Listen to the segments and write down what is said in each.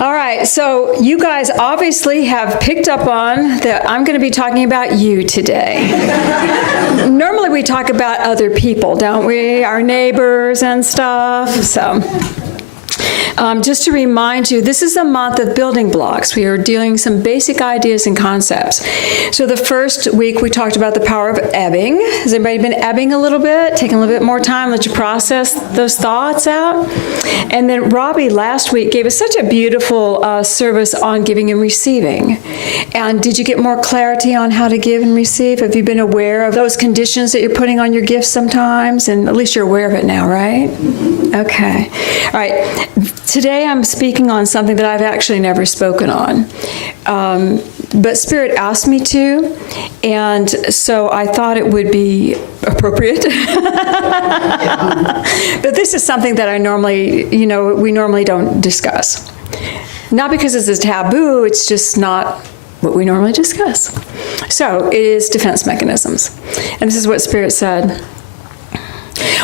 All right, so you guys obviously have picked up on that I'm going to be talking about you today. Normally we talk about other people, don't we? Our neighbors and stuff. So just to remind you, this is a month of building blocks. We are dealing some basic ideas and concepts. So the first week we talked about the power of ebbing. Has everybody been ebbing a little bit? Taking a little bit more time, let you process those thoughts out? And then Robbie last week gave us such a beautiful service on giving and receiving. And did you get more clarity on how to give and receive? Have you been aware of those conditions that you're putting on your gifts sometimes? And at least you're aware of it now, right? Okay. All right. Today I'm speaking on something that I've actually never spoken on. But Spirit asked me to, and so I thought it would be appropriate. But this is something that I normally, we normally don't discuss. Not because it's a taboo, it's just not what we normally discuss. So it is defense mechanisms. And this is what Spirit said.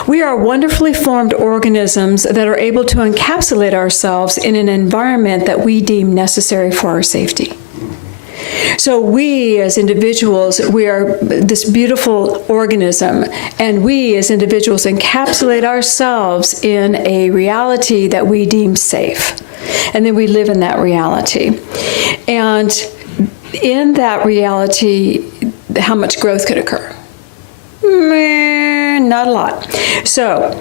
We are wonderfully formed organisms that are able to encapsulate ourselves in an environment that we deem necessary for our safety. So we as individuals, we are this beautiful organism, and we as individuals encapsulate ourselves in a reality that we deem safe. And then we live in that reality. And in that reality, how much growth could occur? Not a lot. So,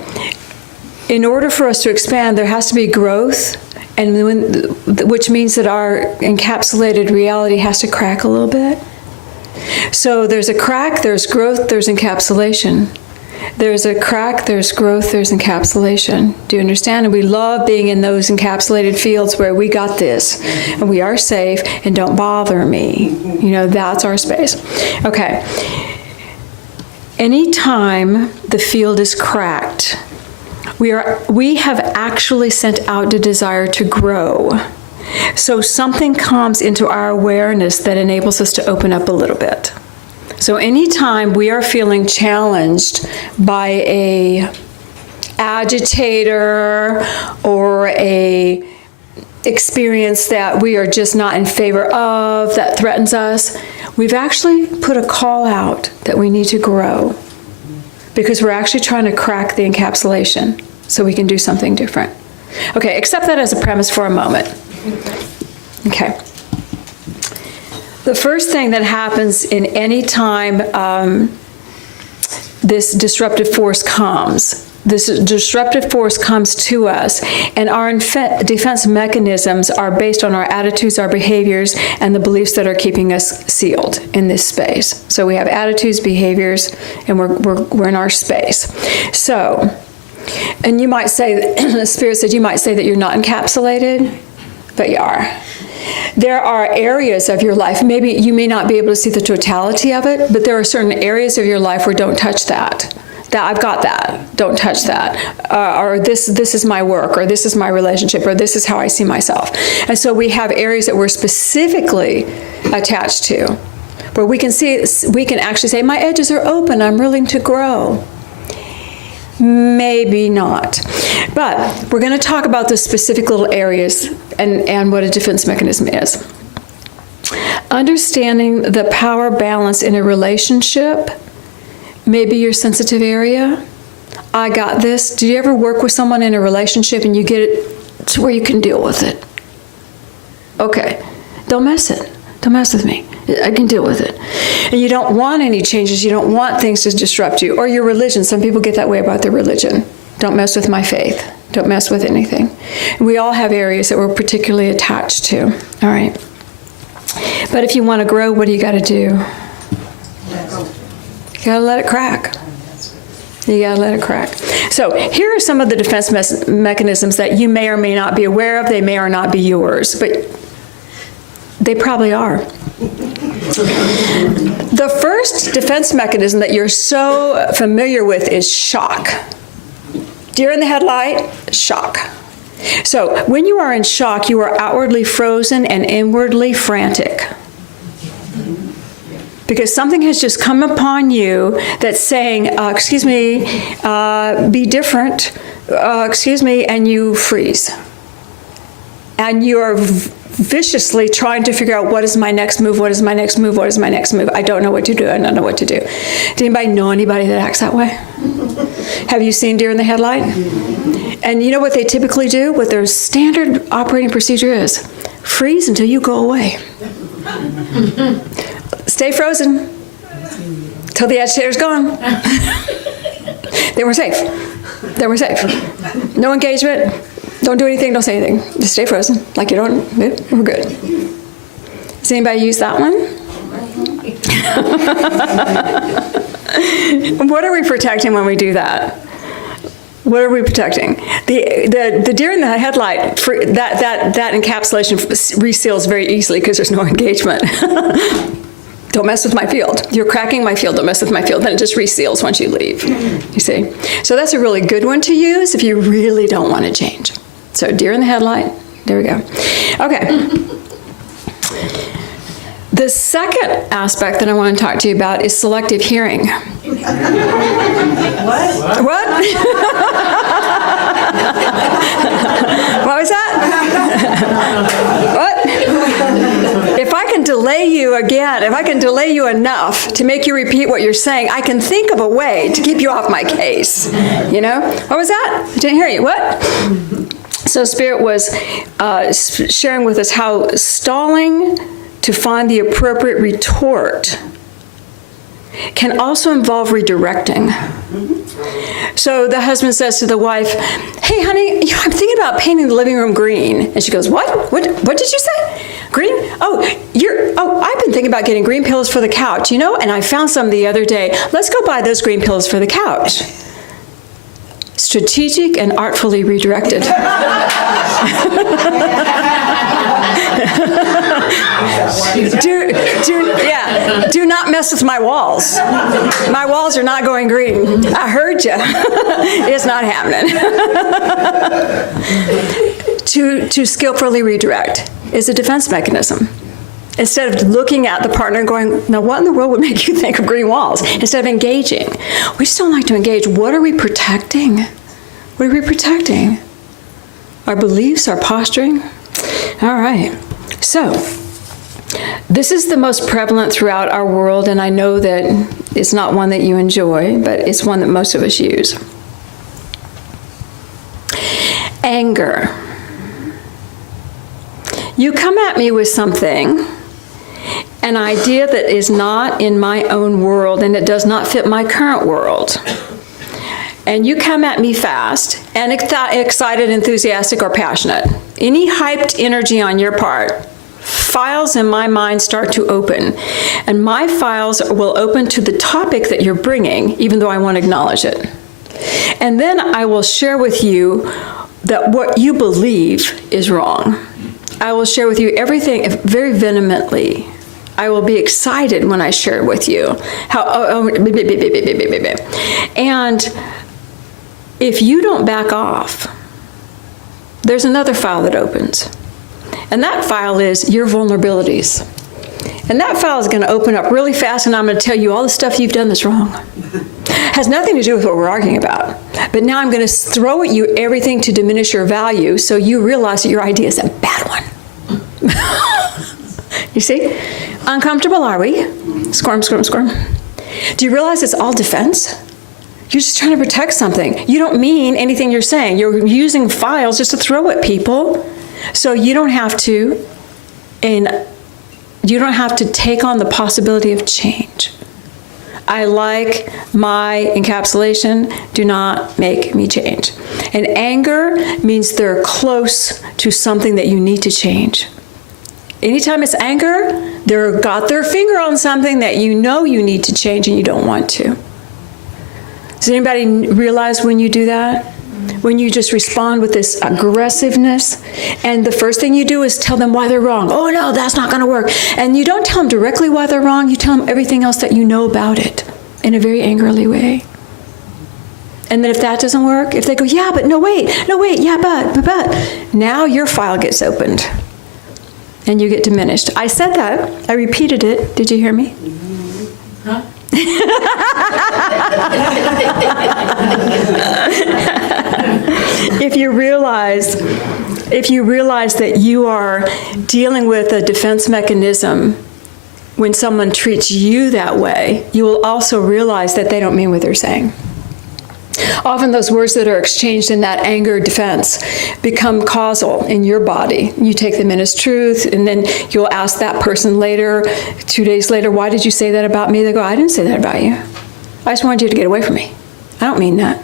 in order for us to expand, there has to be growth, which means that our encapsulated reality has to crack a little bit. So there's a crack, there's growth, there's encapsulation. There's a crack, there's growth, there's encapsulation. Do you understand? And we love being in those encapsulated fields where we got this, and we are safe, and don't bother me. That's our space. Okay. Anytime the field is cracked, we have actually sent out the desire to grow. So something comes into our awareness that enables us to open up a little bit. So anytime we are feeling challenged by a agitator or a experience that we are just not in favor of, that threatens us, we've actually put a call out that we need to grow, because we're actually trying to crack the encapsulation so we can do something different. Okay, accept that as a premise for a moment. Okay. The first thing that happens in any time this disruptive force comes, this disruptive force comes to us, and our defense mechanisms are based on our attitudes, our behaviors, and the beliefs that are keeping us sealed in this space. So we have attitudes, behaviors, and we're in our space. So, and you might say, the Spirit said, you might say that you're not encapsulated, but you are. There are areas of your life, maybe you may not be able to see the totality of it, but there are certain areas of your life where don't touch that. I've got that, don't touch that, or this is my work, or this is my relationship, or this is how I see myself. And so we have areas that we're specifically attached to, where we can actually say, my edges are open, I'm willing to grow. Maybe not. But we're going to talk about the specific little areas and what a defense mechanism is. Understanding the power balance in a relationship, maybe your sensitive area. I got this. Do you ever work with someone in a relationship and you get it to where you can deal with it? Okay. Don't mess it. Don't mess with me. I can deal with it. And you don't want any changes. You don't want things to disrupt you. Or your religion. Some people get that way about their religion. Don't mess with my faith. Don't mess with anything. And we all have areas that we're particularly attached to. All right. But if you want to grow, what do you got to do? You gotta let it crack. You gotta let it crack. So here are some of the defense mechanisms that you may or may not be aware of. They may or not be yours, but they probably are. The first defense mechanism that you're so familiar with is shock. Deer in the headlight, shock. So when you are in shock, you are outwardly frozen and inwardly frantic. Because something has just come upon you that's saying, excuse me, be different, excuse me, and you freeze. and you're viciously trying to figure out what is my next move, what is my next move, what is my next move. I don't know what to do, I don't know what to do. Does anybody know anybody that acts that way? Have you seen deer in the headlight? And you know what they typically do? What their standard operating procedure is? Freeze until you go away. Stay frozen till the agitator's gone. Then we're safe. Then we're safe. No engagement. Don't do anything, don't say anything. Just stay frozen. Like you don't, we're good. Does anybody use that one? What are we protecting when we do that? What are we protecting? The deer in the headlight, that encapsulation reseals very easily because there's no engagement. Don't mess with my field. You're cracking my field, don't mess with my field. Then it just reseals once you leave, you see. So that's a really good one to use if you really don't want to change. So deer in the headlight, there we go. Okay. The second aspect that I want to talk to you about is selective hearing. What? What? What was that? What? If I can delay you again, if I can delay you enough to make you repeat what you're saying, I can think of a way to keep you off my case. You know? What was that? I didn't hear you. What? So Spirit was sharing with us how stalling to find the appropriate retort can also involve redirecting. So the husband says to the wife, "Hey, honey, I'm thinking about painting the living room green." And she goes, "What? What did you say? Green? Oh, I've been thinking about getting green pillows for the couch, you know, and I found some the other day. Let's go buy those green pillows for the couch." Strategic and artfully redirected. Do not mess with my walls. My walls are not going green. I heard you. It's not happening. To skillfully redirect is a defense mechanism. Instead of looking at the partner and going, "Now what in the world would make you think of green walls?" Instead of engaging. We just don't like to engage. What are we protecting? What are we protecting? Our beliefs, our posturing? All right. So, this is the most prevalent throughout our world, and I know that it's not one that you enjoy, but it's one that most of us use. Anger. You come at me with something, an idea that is not in my own world and it does not fit my current world. And you come at me fast and excited, enthusiastic, or passionate. Any hyped energy on your part, files in my mind start to open. And my files will open to the topic that you're bringing, even though I won't acknowledge it. And then I will share with you that what you believe is wrong. I will share with you everything very vehemently. I will be excited when I share it with you. And if you don't back off, there's another file that opens. And that file is your vulnerabilities. And that file is going to open up really fast, and I'm going to tell you all the stuff you've done that's wrong. Has nothing to do with what we're arguing about. But now I'm going to throw at you everything to diminish your value so you realize that your idea is a bad one. You see? Uncomfortable, are we? Squirm, squirm, squirm. Do you realize it's all defense? You're just trying to protect something. You don't mean anything you're saying. You're using files just to throw at people. So you don't have to, take on the possibility of change. I like my encapsulation. Do not make me change. And anger means they're close to something that you need to change. Anytime it's anger, they've got their finger on something that you know you need to change and you don't want to. Does anybody realize when you do that? When you just respond with this aggressiveness, and the first thing you do is tell them why they're wrong. "Oh no, that's not going to work." And you don't tell them directly why they're wrong, you tell them everything else that you know about it in a very angrily way. And then if that doesn't work, if they go, "Yeah, but no wait, yeah, but, now your file gets opened. And you get diminished. I said that, I repeated it. Did you hear me? Huh? If you realize if you realize that you are dealing with a defense mechanism when someone treats you that way, you will also realize that they don't mean what they're saying. Often those words that are exchanged in that anger defense become causal in your body. You take them in as truth, and then you'll ask that person later, 2 days later, why did you say that about me? They go, I didn't say that about you. I just wanted you to get away from me. I don't mean that.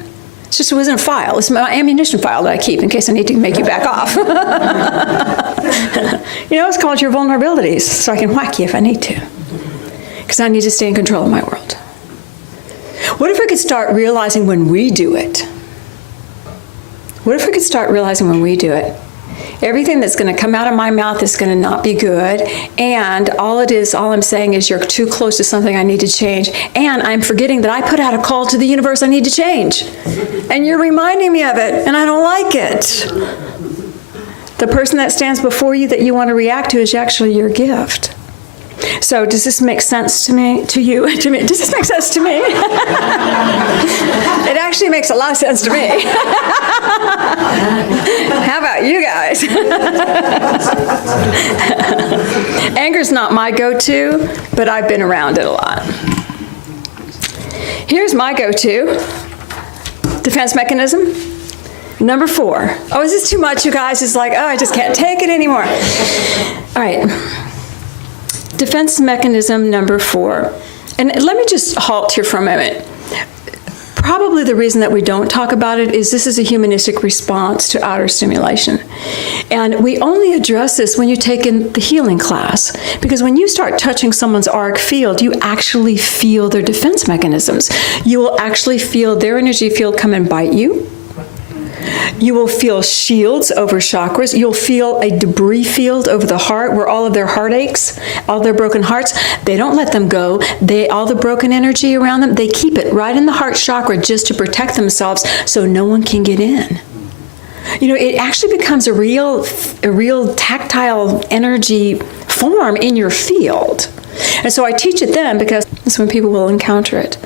It's just, it was in a file. It's my ammunition file that I keep in case I need to make you back off. It's called your vulnerabilities, so I can whack you if I need to. Because I need to stay in control of my world. What if we could start realizing when we do it? What if we could start realizing when we do it? Everything that's going to come out of my mouth is going to not be good, and all I'm saying is you're too close to something I need to change, and I'm forgetting that I put out a call to the universe I need to change, and you're reminding me of it, and I don't like it. The person that stands before you that you want to react to is actually your gift. So does this make sense to me, to you? To me? Does this make sense to me? It actually makes a lot of sense to me. How about you guys? Anger's not my go-to, but I've been around it a lot. Here's my go-to defense mechanism. Number 4. Oh, is this too much, you guys? It's like, oh, I just can't take it anymore. All right. Defense mechanism number 4. And let me just halt here for a moment. Probably the reason that we don't talk about it is this is a humanistic response to outer stimulation. And we only address this when you take in the healing class. Because when you start touching someone's auric field, you actually feel their defense mechanisms. You will actually feel their energy field come and bite you. You will feel shields over chakras. You'll feel a debris field over the heart where all of their heartaches, all their broken hearts, they don't let them go. All the broken energy around them, they keep it right in the heart chakra just to protect themselves so no one can get in. It actually becomes a real tactile energy form in your field. And so I teach it then because that's when people will encounter it.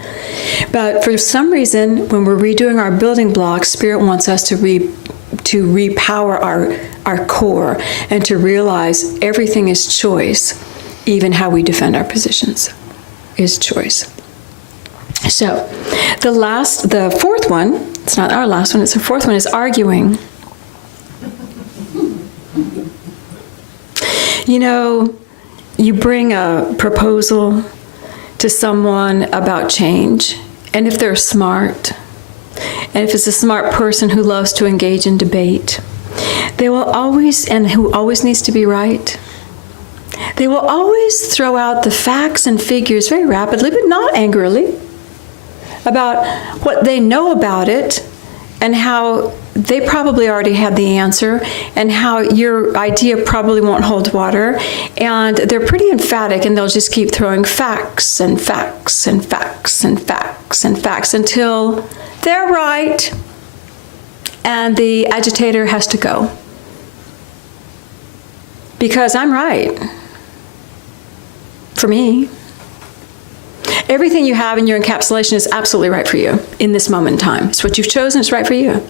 But for some reason, when we're redoing our building blocks, Spirit wants us to repower our core and to realize everything is choice. Even how we defend our positions is choice. So the fourth one, it's not our last one, it's the fourth one, is arguing. You bring a proposal to someone about change, and if they're smart, and if it's a smart person who loves to engage in debate, they will always, and who always needs to be right, they will always throw out the facts and figures very rapidly, but not angrily, about what they know about it and how they probably already have the answer and how your idea probably won't hold water. And they're pretty emphatic, and they'll just keep throwing facts and facts and facts and facts and facts until they're right and the agitator has to go. Because I'm right. For me. Everything you have in your encapsulation is absolutely right for you in this moment in time. It's what you've chosen, it's right for you.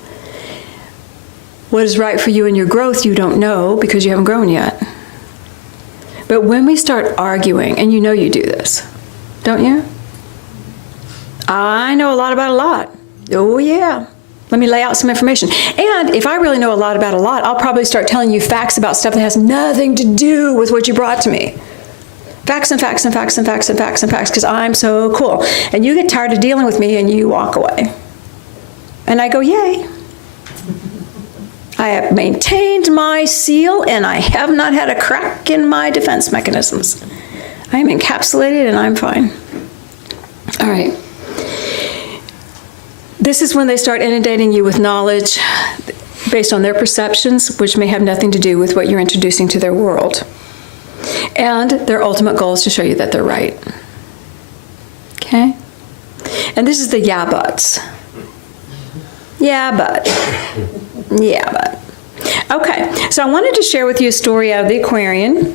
What is right for you in your growth, you don't know because you haven't grown yet. But when we start arguing, and you know you do this, don't you? I know a lot about a lot. Oh yeah. Let me lay out some information. And if I really know a lot about a lot, I'll probably start telling you facts about stuff that has nothing to do with what you brought to me. Facts and facts and facts and facts and facts and facts, because I'm so cool. And you get tired of dealing with me and you walk away. And I go, yay. I have maintained my seal and I have not had a crack in my defense mechanisms. I am encapsulated and I'm fine. All right. This is when they start inundating you with knowledge based on their perceptions, which may have nothing to do with what you're introducing to their world. And their ultimate goal is to show you that they're right. Okay? And this is the yeah buts. Yeah, but. Yeah, but. Okay, so I wanted to share with you a story out of the Aquarian.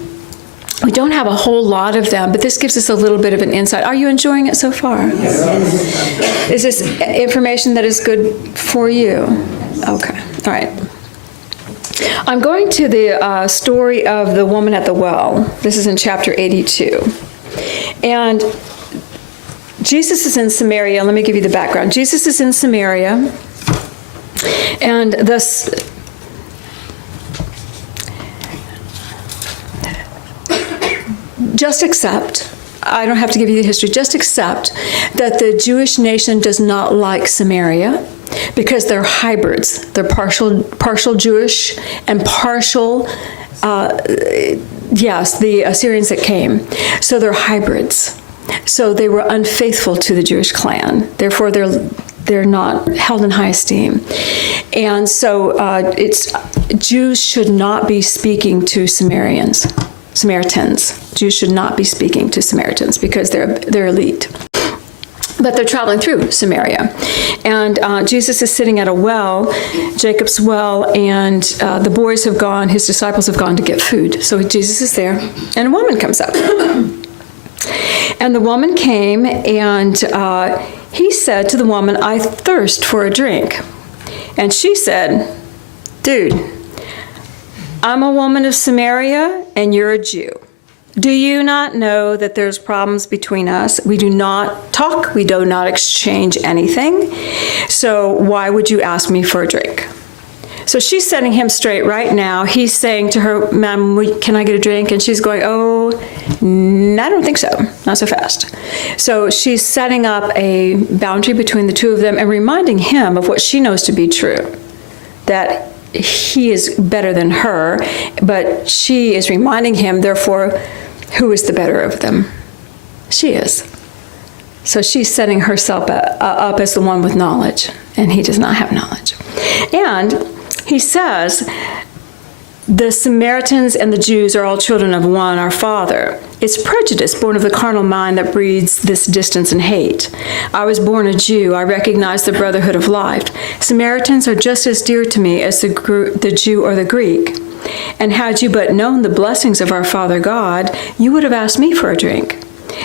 We don't have a whole lot of them, but this gives us a little bit of an insight. Are you enjoying it so far? Yes. Is this information that is good for you? Okay, all right. I'm going to the story of the woman at the well. This is in chapter 82. And Jesus is in Samaria. Let me give you the background. Jesus is in Samaria, and this just accept, I don't have to give you the history, just accept that the Jewish nation does not like Samaria because they're hybrids. They're partial Jewish and partial, yes, the Assyrians that came. So they're hybrids. So they were unfaithful to the Jewish clan. Therefore, they're not held in high esteem. And so Jews should not be speaking to Samaritans. Jews should not be speaking to Samaritans because they're elite. But they're traveling through Samaria. And Jesus is sitting at a well, Jacob's well, and the boys have gone, his disciples have gone to get food. So Jesus is there, and a woman comes up. And the woman came, and he said to the woman, "I thirst for a drink." And she said, "Dude, I'm a woman of Samaria, and you're a Jew. Do you not know that there's problems between us? We do not talk. We do not exchange anything. So why would you ask me for a drink?" So she's setting him straight right now. He's saying to her, "Ma'am, can I get a drink?" And she's going, "Oh, I don't think so. Not so fast." So she's setting up a boundary between the two of them and reminding him of what she knows to be true, that he is better than her, but she is reminding him, therefore, who is the better of them? She is. So she's setting herself up as the one with knowledge, and he does not have knowledge. And he says, the Samaritans and the Jews are all children of one, our Father. It's prejudice born of the carnal mind that breeds this distance and hate. I was born a Jew. I recognize the brotherhood of life. Samaritans are just as dear to me as the Jew or the Greek. And had you but known the blessings of our Father God, you would have asked me for a drink.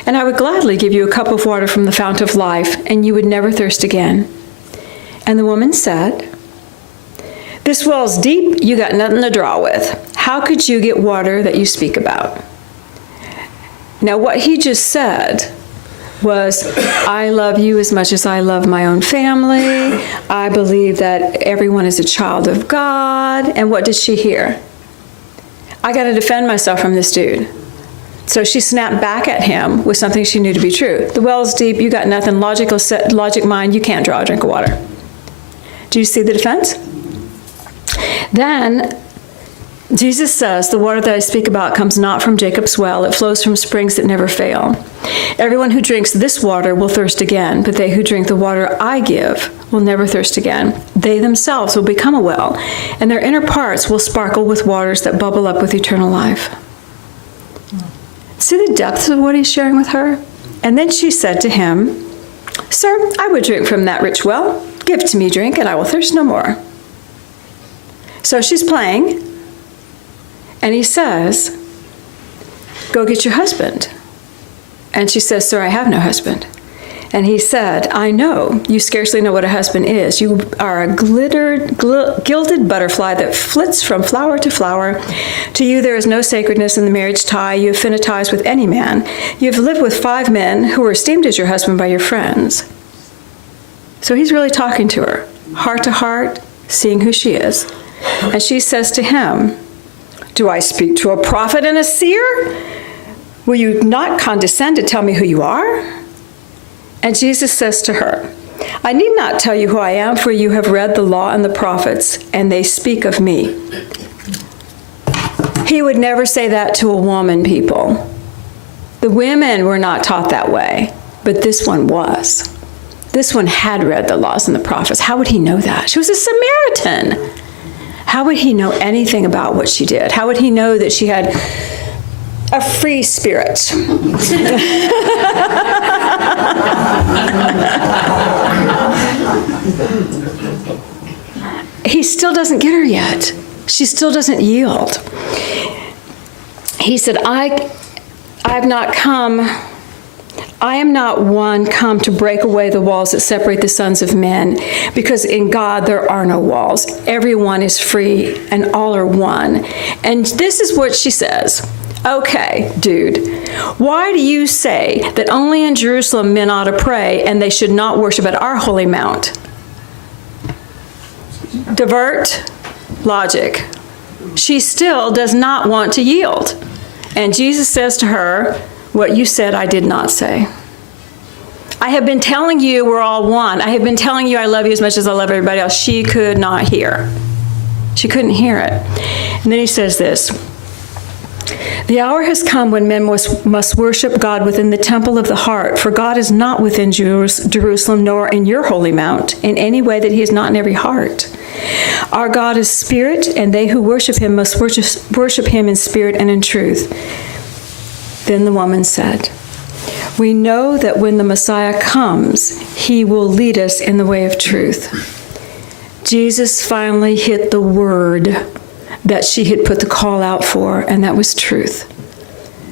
And I would gladly give you a cup of water from the fount of life, and you would never thirst again. And the woman said, "This well's deep, you got nothing to draw with. How could you get water that you speak about?" Now, what he just said was, I love you as much as I love my own family. I believe that everyone is a child of God. And what did she hear? I got to defend myself from this dude. So she snapped back at him with something she knew to be true. The well's deep, you got nothing. Logic mind, you can't draw a drink of water. Do you see the defense? Then Jesus says, the water that I speak about comes not from Jacob's well. It flows from springs that never fail. Everyone who drinks this water will thirst again, but they who drink the water I give will never thirst again. They themselves will become a well, and their inner parts will sparkle with waters that bubble up with eternal life. See the depths of what he's sharing with her? And then she said to him, "Sir, I would drink from that rich well. Give to me drink, and I will thirst no more." So she's playing, and he says, "Go get your husband." And she says, "Sir, I have no husband." And he said, "I know, you scarcely know what a husband is. You are a gilded butterfly that flits from flower to flower. To you there is no sacredness in the marriage tie. You affinize with any man. You have lived with 5 men who were esteemed as your husband by your friends." So he's really talking to her, heart to heart, seeing who she is. And she says to him, "Do I speak to a prophet and a seer? Will you not condescend to tell me who you are?" And Jesus says to her, "I need not tell you who I am, for you have read the law and the prophets, and they speak of me." He would never say that to a woman, people. The women were not taught that way, but this one was. This one had read the laws and the prophets. How would he know that? She was a Samaritan. How would he know anything about what she did? How would he know that she had a free spirit? He still doesn't get her yet. She still doesn't yield. He said, I have not come I am not one come to break away the walls that separate the sons of men, because in God there are no walls. Everyone is free and all are one. And this is what she says. Okay, dude, why do you say that only in Jerusalem men ought to pray and they should not worship at our holy mount? Divert logic. She still does not want to yield. And Jesus says to her, what you said I did not say. I have been telling you we're all one. I have been telling you I love you as much as I love everybody else. She could not hear. She couldn't hear it. And then he says this. The hour has come when men must worship God within the temple of the heart, for God is not within Jerusalem nor in your holy mount in any way that he is not in every heart. Our God is spirit, and they who worship him must worship him in spirit and in truth. Then the woman said, we know that when the Messiah comes, he will lead us in the way of truth. Jesus finally hit the word that she had put the call out for, and that was truth.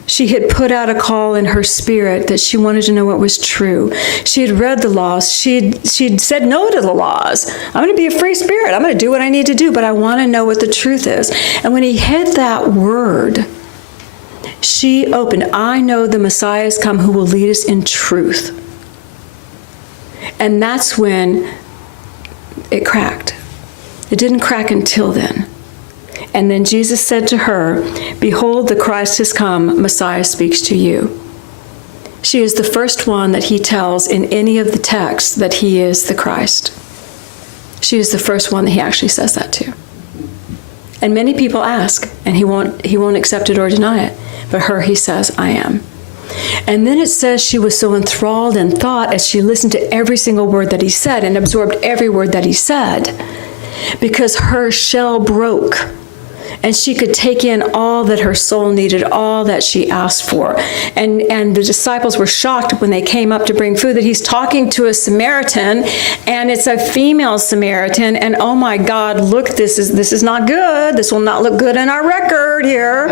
She had put out a call in her spirit that she wanted to know what was true. She had read the laws. She'd said no to the laws. I'm going to be a free spirit. I'm going to do what I need to do, but I want to know what the truth is. And when he hit that word, she opened, I know the Messiah has come who will lead us in truth. And that's when it cracked. It didn't crack until then. And then Jesus said to her, behold, the Christ has come, Messiah speaks to you. She is the first one that he tells in any of the texts that he is the Christ. She is the first one that he actually says that to. And many people ask, and he won't accept it or deny it. But her, he says, I am. And then it says she was so enthralled in thought as she listened to every single word that he said and absorbed every word that he said, because her shell broke and she could take in all that her soul needed, all that she asked for. And the disciples were shocked when they came up to bring food that he's talking to a Samaritan, and it's a female Samaritan, and oh my God, look, this is not good. This will not look good in our record here.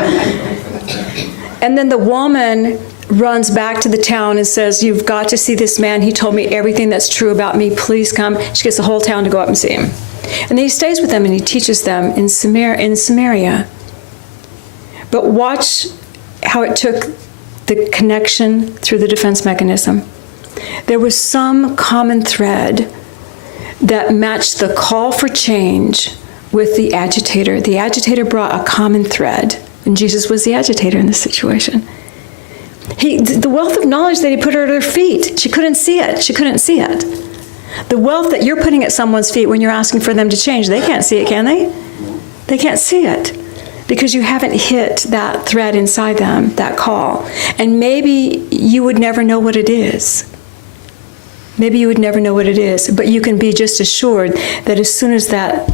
And then the woman runs back to the town and says, you've got to see this man. He told me everything that's true about me. Please come. She gets the whole town to go up and see him. And then he stays with them and he teaches them in Samaria. But watch how it took the connection through the defense mechanism. There was some common thread that matched the call for change with the agitator. The agitator brought a common thread, and Jesus was the agitator in this situation. The wealth of knowledge that he put at her feet, she couldn't see it. She couldn't see it. The wealth that you're putting at someone's feet when you're asking for them to change, they can't see it, can they? They can't see it because you haven't hit that thread inside them, that call. And maybe you would never know what it is. Maybe you would never know what it is, but you can be just assured that as soon as that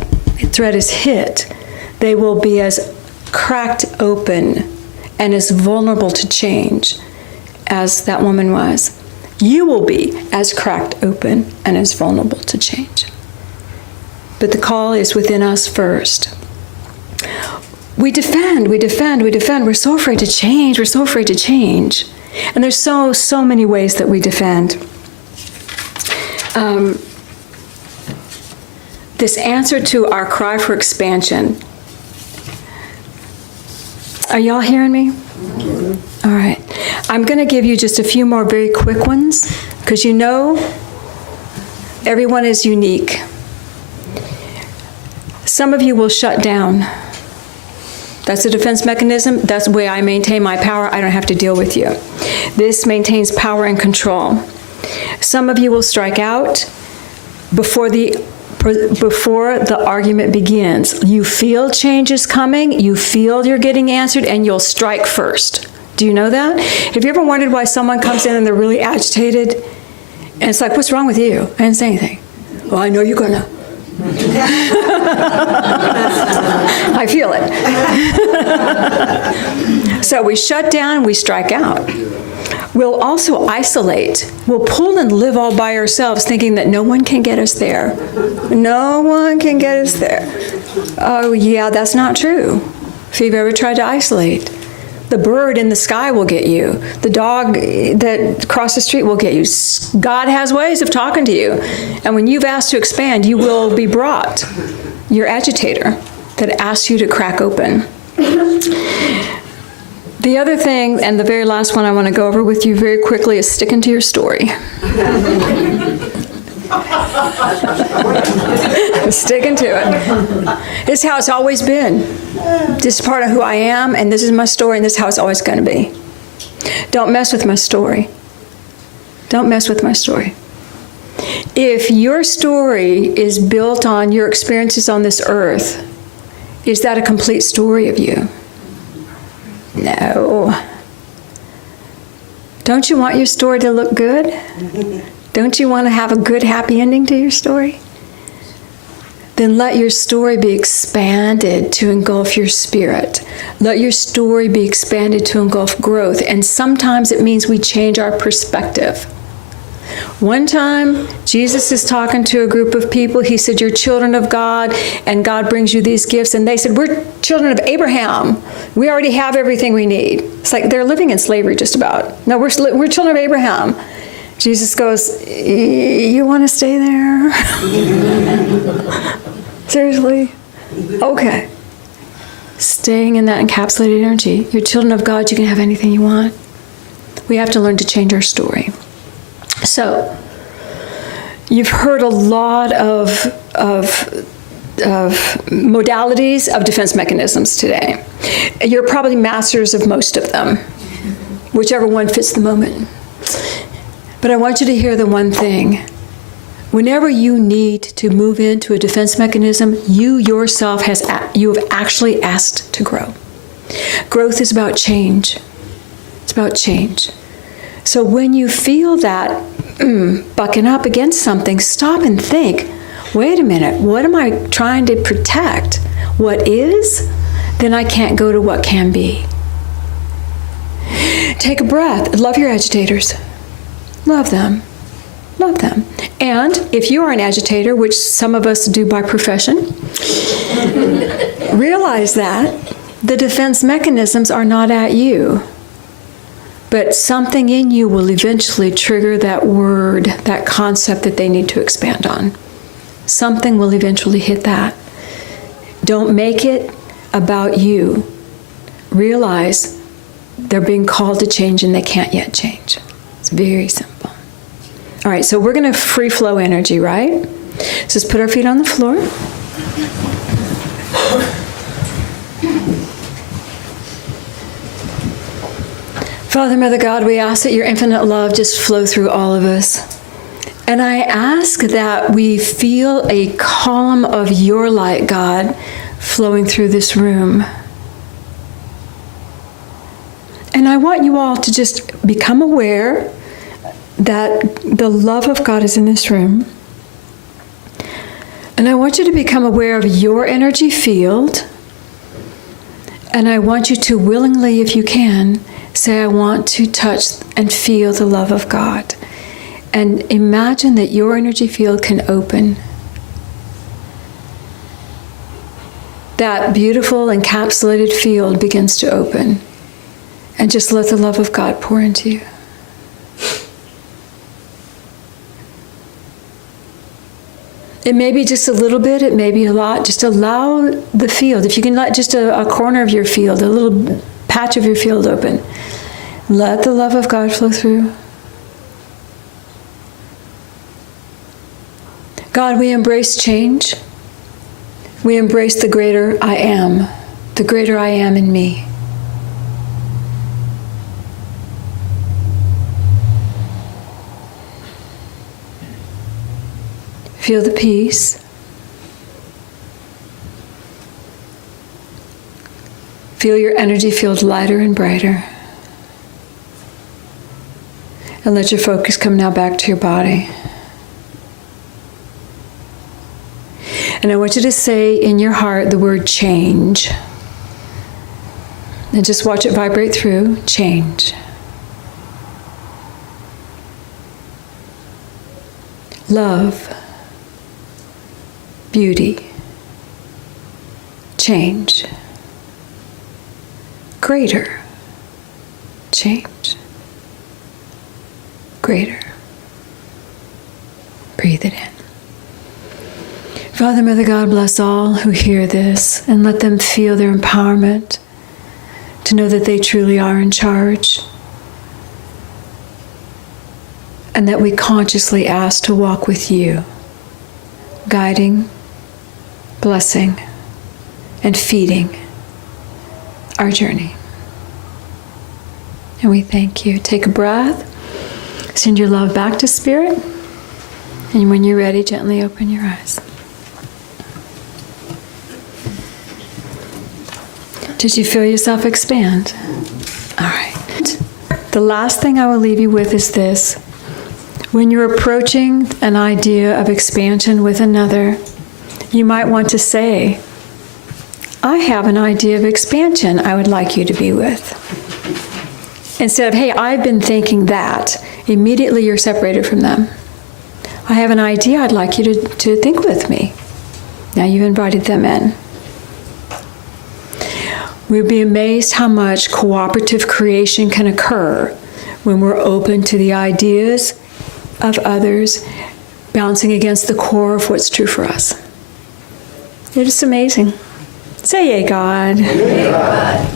thread is hit, they will be as cracked open and as vulnerable to change as that woman was. You will be as cracked open and as vulnerable to change. But the call is within us first. We defend. We're so afraid to change. We're so afraid to change. And there's so many ways that we defend. This answer to our cry for expansion. Are y'all hearing me? All right. I'm going to give you just a few more very quick ones because you know everyone is unique. Some of you will shut down. That's a defense mechanism. That's the way I maintain my power. I don't have to deal with you. This maintains power and control. Some of you will strike out before the argument begins. You feel change is coming, you feel you're getting answered, and you'll strike first. Do you know that? Have you ever wondered why someone comes in and they're really agitated? And it's like, what's wrong with you? I didn't say anything. Well, I know you're gonna. I feel it. So we shut down, we strike out. We'll also isolate. We'll pull and live all by ourselves thinking that no one can get us there. No one can get us there. Oh yeah, that's not true. If you've ever tried to isolate, The bird in the sky will get you. The dog that crossed the street will get you. God has ways of talking to you. And when you've asked to expand, you will be brought your agitator that asks you to crack open. The other thing, and the very last one I want to go over with you very quickly, is sticking to your story. Sticking to it. This is how it's always been. This is part of who I am, and this is my story, and this is how it's always going to be. Don't mess with my story. Don't mess with my story. If your story is built on your experiences on this earth, is that a complete story of you? No. Don't you want your story to look good? Don't you want to have a good, happy ending to your story? Then let your story be expanded to engulf your spirit. Let your story be expanded to engulf growth. And sometimes it means we change our perspective. One time, Jesus is talking to a group of people. He said, you're children of God, and God brings you these gifts. And they said, we're children of Abraham. We already have everything we need. It's like they're living in slavery just about. No, we're children of Abraham. Jesus goes, you want to stay there? Seriously? Okay. Staying in that encapsulated energy. You're children of God, you can have anything you want. We have to learn to change our story. So, you've heard a lot of modalities of defense mechanisms today. You're probably masters of most of them, whichever one fits the moment. But I want you to hear the one thing. Whenever you need to move into a defense mechanism, you yourself you have actually asked to grow. Growth is about change. It's about change. So when you feel that bucking up against something, stop and think, wait a minute, what am I trying to protect? What is? Then I can't go to what can be. Take a breath. Love your agitators. Love them. Love them. And if you are an agitator, which some of us do by profession, realize that the defense mechanisms are not at you. But something in you will eventually trigger that word, that concept that they need to expand on. Something will eventually hit that. Don't make it about you. Realize they're being called to change and they can't yet change. It's very simple. All right, so we're going to free flow energy, right? So let's put our feet on the floor. Father, Mother God, we ask that your infinite love just flow through all of us. And I ask that we feel a column of your light, God, flowing through this room. And I want you all to just become aware that the love of God is in this room. And I want you to become aware of your energy field. And I want you to willingly, if you can, say, I want to touch and feel the love of God. And imagine that your energy field can open. That beautiful encapsulated field begins to open. And just let the love of God pour into you. It may be just a little bit, it may be a lot. Just allow the field. If you can let just a corner of your field, a little patch of your field open. Let the love of God flow through. God, we embrace change. We embrace the greater I am in me. Feel the peace. Feel your energy field lighter and brighter. And let your focus come now back to your body. And I want you to say in your heart the word change. And just watch it vibrate through. Change. Love. Beauty. Change. Greater. change. Greater. Breathe it in. Father, Mother God, bless all who hear this and let them feel their empowerment to know that they truly are in charge and that we consciously ask to walk with you, guiding, blessing, and feeding our journey. And we thank you. Take a breath, send your love back to Spirit, and when you're ready, gently open your eyes. Did you feel yourself expand? All right. The last thing I will leave you with is this. When you're approaching an idea of expansion with another, you might want to say, I have an idea of expansion I would like you to be with. Instead of, hey, I've been thinking that, immediately you're separated from them. I have an idea I'd like you to think with me. Now you've invited them in. We'll be amazed how much cooperative creation can occur when we're open to the ideas of others bouncing against the core of what's true for us. It is amazing. Say yay, God. Yay, God.